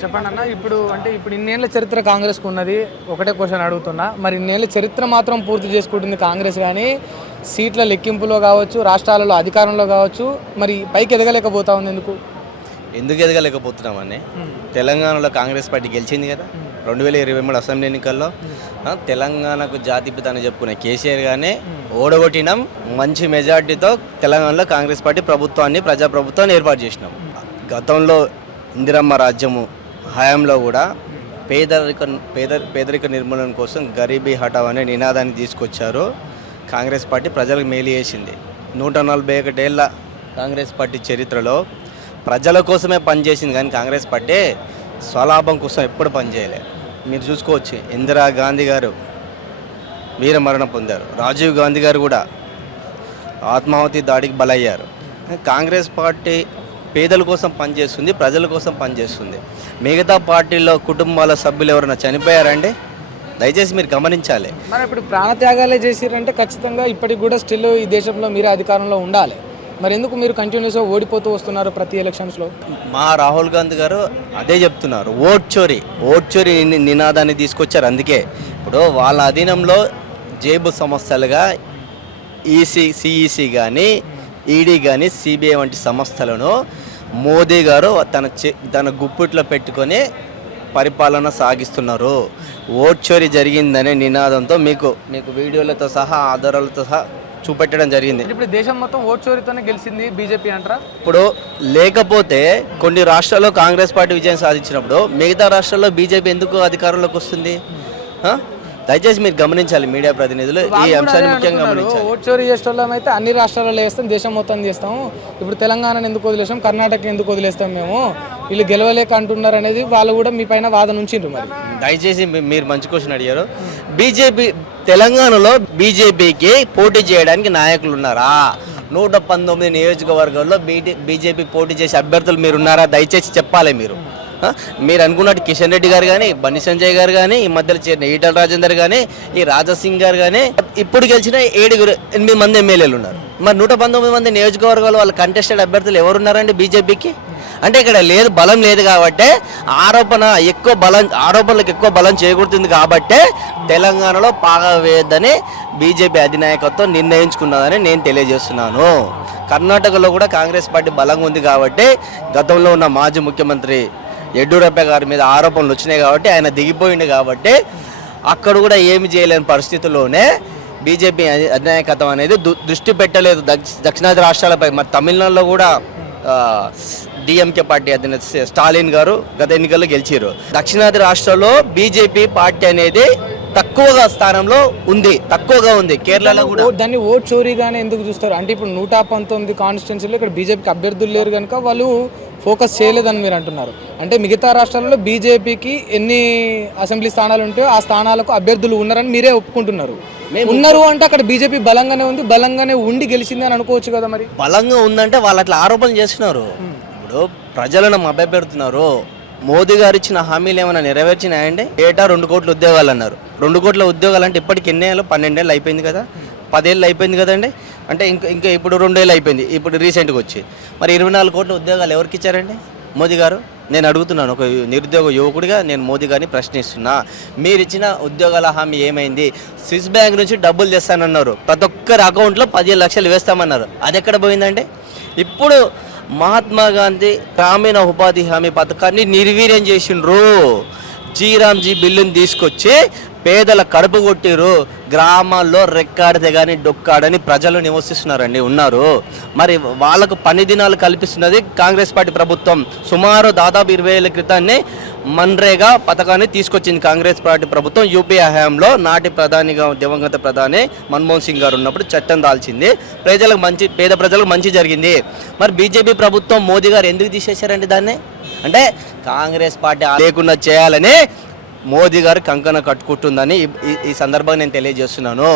చెప్పండి అన్న. ఇప్పుడు ఇన్నేళ్ల చరిత్ర కాంగ్రెస్కు ఉన్నది. ఒకటే క్వశ్చన్ అడుగుతున్నా, మరి ఇన్నేళ్ల చరిత్ర మాత్రం పూర్తి చేసుకుంటుంది కాంగ్రెస్, కానీ సీట్ల లెక్కింపులో కావచ్చు, రాష్ట్రాలలో అధికారంలో కావచ్చు, మరి పైకి ఎదగలేకపోతా ఉంది. ఎందుకు ఎదగలేకపోతున్నామని తెలంగాణలో కాంగ్రెస్ పార్టీ గెలిచింది కదా 2023 అసెంబ్లీ ఎన్నికల్లో. తెలంగాణకు జాతిపిత అని చెప్పుకునే కేసీఆర్ గానే ఓడగొట్టినాం. మంచి మెజార్టీతో తెలంగాణలో కాంగ్రెస్ పార్టీ ప్రభుత్వాన్ని, ప్రజాప్రభుత్వాన్ని ఏర్పాటు చేసినాం. గతంలో ఇందిరమ్మ రాజ్యము హయాంలో కూడా పేదరిక నిర్మూలన కోసం గరీబీ హఠావ్ అనే నినాదాన్ని తీసుకొచ్చారు. కాంగ్రెస్ పార్టీ ప్రజలకు మేలు చేసింది. 141 ఏళ్ళ కాంగ్రెస్ పార్టీ చరిత్రలో ప్రజల కోసమే పనిచేసింది, కానీ కాంగ్రెస్ పార్టీ స్వలాభం కోసం ఎప్పుడు పనిచేయలేదు. మీరు చూసుకోవచ్చు, ఇందిరా గాంధీ గారు వీరమరణం పొందారు. రాజీవ్ గాంధీ గారు కూడా ఆత్మాహుతి దాడికి బలయ్యారు. కాంగ్రెస్ పార్టీ పేదల కోసం పనిచేస్తుంది, ప్రజల కోసం పనిచేస్తుంది. మిగతా పార్టీల్లో కుటుంబాల సభ్యులు ఎవరైనా చనిపోయారండి? దయచేసి మీరు గమనించాలి. మరి ఇప్పుడు ప్రాణత్యాగాలే చేసిరంటే ఖచ్చితంగా ఇప్పటికి కూడా స్టిల్ ఈ దేశంలో మీరే అధికారంలో ఉండాలి. మరి ఎందుకు మీరు కంటిన్యూస్గా ఓడిపోతూ వస్తున్నారు ప్రతి ఎలక్షన్స్లో? మా రాహుల్ గాంధీ గారు అదే చెప్తున్నారు, ఓట్ చోరీ నినాదాన్ని తీసుకొచ్చారు. అందుకే ఇప్పుడు వాళ్ళ అధీనంలో జేబు సంస్థలుగా సిఈసి కానీ, ఈడీ కానీ, సిబిఐ వంటి సంస్థలను మోదీ గారు తన గుప్పిట్లో పెట్టుకొని పరిపాలన సాగిస్తున్నారు. ఓట్ చోరీ జరిగిందనే నినాదంతో మీకు వీడియోలతో సహా, ఆధారాలతో సహా చూపెట్టడం జరిగింది. ఇప్పుడు దేశం మొత్తం ఓట్ చోరీతోనే గెలిచింది బీజేపీ అంటారా? ఇప్పుడు లేకపోతే కొన్ని రాష్ట్రాల్లో కాంగ్రెస్ పార్టీ విజయం సాధించినప్పుడు మిగతా రాష్ట్రాల్లో బీజేపీ ఎందుకు అధికారంలోకి వస్తుంది? దయచేసి మీరు గమనించాలి, మీడియా ప్రతినిధులు ఈ అంశాన్ని ముఖ్యంగా గమనించాలి. ఓట్ చోరీ చేసేటోళ్ళం అయితే అన్ని రాష్ట్రాలలో వేస్తాం, దేశం మొత్తం చేస్తాం. ఇప్పుడు తెలంగాణను ఎందుకు వదిలేస్తాం, కర్ణాటక ఎందుకు వదిలేస్తాం, మేము వీళ్ళు గెలవలేక అంటున్నారు అనేది వాళ్ళు కూడా మీ పైన వాదన ఉంచిండ్రు. మరి దయచేసి మీరు మంచి క్వశ్చన్ అడిగారు. తెలంగాణలో బీజేపీకి పోటీ చేయడానికి నాయకులు ఉన్నారా? 119 నియోజకవర్గాల్లో బీజేపీ పోటీ చేసే అభ్యర్థులు మీరు ఉన్నారా? దయచేసి చెప్పాలి. మీరు అనుకున్నట్టు కిషన్ రెడ్డి గారు కానీ, బండి సంజయ్ గారు కానీ, ఈ మధ్యలో చేరిన ఈటల రాజేందర్ కానీ, ఈ రాజాసింగ్ గారు కానీ, ఇప్పుడు గెలిచిన 8 మంది ఎమ్మెల్యేలు ఉన్నారు. మరి 119 మంది నియోజకవర్గాలు వాళ్ళ కంటెస్టెడ్ అభ్యర్థులు ఎవరున్నారండి బీజేపీకి? అంటే ఇక్కడ బలం లేదు కాబట్టి ఆరోపణలకు ఎక్కువ బలం చేకూరుతుంది కాబట్టి తెలంగాణలో పాగవేద్దని బీజేపీ అధినాయకత్వం నిర్ణయించుకున్నదని నేను తెలియజేస్తున్నాను. కర్ణాటకలో కూడా కాంగ్రెస్ పార్టీ బలంగా ఉంది కాబట్టి గతంలో ఉన్న మాజీ ముఖ్యమంత్రి యడ్యూరప్ప గారి మీద ఆరోపణలు వచ్చినాయి కాబట్టి ఆయన దిగిపోయింది కాబట్టి అక్కడ కూడా ఏమి చేయలేని పరిస్థితుల్లోనే బీజేపీ అధినాయకత్వం అనేది దృష్టి పెట్టలేదు దక్షిణాది రాష్ట్రాలపై. మరి తమిళనాడులో కూడా డిఎంకే పార్టీ అధినేత స్టాలిన్ గారు గత ఎన్నికల్లో గెలిచారు. దక్షిణాది రాష్ట్రాల్లో బీజేపీ పార్టీ అనేది తక్కువగా ఉంది. కేరళలో కూడా దాన్ని ఓట్ చోరీగానే ఎందుకు చూస్తారు అంటే ఇప్పుడు 119 కాన్స్టిట్యున్సీలో ఇక్కడ బీజేపీకి అభ్యర్థులు లేరు కనుక వాళ్ళు ఫోకస్ చేయలేదని మీరు అంటున్నారు. అంటే మిగతా రాష్ట్రాలలో బీజేపీకి ఎన్ని అసెంబ్లీ స్థానాలు ఉంటాయో ఆ స్థానాలకు అభ్యర్థులు ఉన్నారని మీరే ఒప్పుకుంటున్నారు. ఉన్నారు అంటే అక్కడ బీజేపీ బలంగానే ఉండి గెలిచింది అని అనుకోవచ్చు కదా. మరి బలంగా ఉందంటే వాళ్ళు అట్లా ఆరోపణలు చేస్తున్నారు. ఇప్పుడు ప్రజలను మభ్యపెడుతున్నారు. మోదీ గారు ఇచ్చిన హామీలు ఏమైనా నెరవేర్చినాయండి? ఏటా 2 కోట్ల ఉద్యోగాలు అన్నారు. 2 కోట్ల ఉద్యోగాలు అంటే ఇప్పటికి ఎన్ని ఏళ్ళు? 12 ఏళ్ళు అయిపోయింది కదా, 10 ఏళ్ళు అయిపోయింది కదండి. అంటే ఇంకా ఇప్పుడు 2 ఏళ్ళు అయిపోయింది, ఇప్పుడు రీసెంట్గా వచ్చి. మరి 24 కోట్ల ఉద్యోగాలు ఎవరికి ఇచ్చారండి మోదీ గారు? నేను అడుగుతున్నాను, ఒక నిరుద్యోగ యువకుడిగా నేను మోదీ గారిని ప్రశ్నిస్తున్నా. మీరు ఇచ్చిన ఉద్యోగాల హామీ ఏమైంది? స్విస్ బ్యాంక్ నుంచి డబ్బులు తెస్తానన్నారు, ప్రతి ఒక్కరి అకౌంట్లో 15 లక్షలు వేస్తామన్నారు. అది ఎక్కడ పోయిందండి? ఇప్పుడు మహాత్మా గాంధీ గ్రామీణ ఉపాధి హామీ పథకాన్ని నిర్వీర్యం చేసిండ్రు. జీరామ్జీ బిల్లుని తీసుకొచ్చి పేదల కడుపు కొట్టిరు. గ్రామాల్లో రెక్కాడితే కానీ డొక్కాడని ప్రజలు నివసిస్తున్నారండి, ఉన్నారు. మరి వాళ్ళకు పని దినాలు కల్పిస్తున్నది కాంగ్రెస్ పార్టీ ప్రభుత్వం. సుమారు దాదాపు 20 ఏళ్ల క్రితాన్ని మన్రేగా పథకాన్ని తీసుకొచ్చింది కాంగ్రెస్ పార్టీ ప్రభుత్వం. యూపీఏ హయాంలో నాటి ప్రధానిగా దివంగత ప్రధాని మన్మోహన్ సింగ్ గారు ఉన్నప్పుడు చట్టం దాల్చింది. పేద ప్రజలకు మంచి జరిగింది. మరి బీజేపీ ప్రభుత్వం మోదీ గారు ఎందుకు తీసేశారండి దాన్ని? అంటే కాంగ్రెస్ పార్టీ లేకుండా చేయాలని మోదీ గారు కంకణ కట్టుకుంటుందని ఈ సందర్భంగా నేను తెలియజేస్తున్నాను.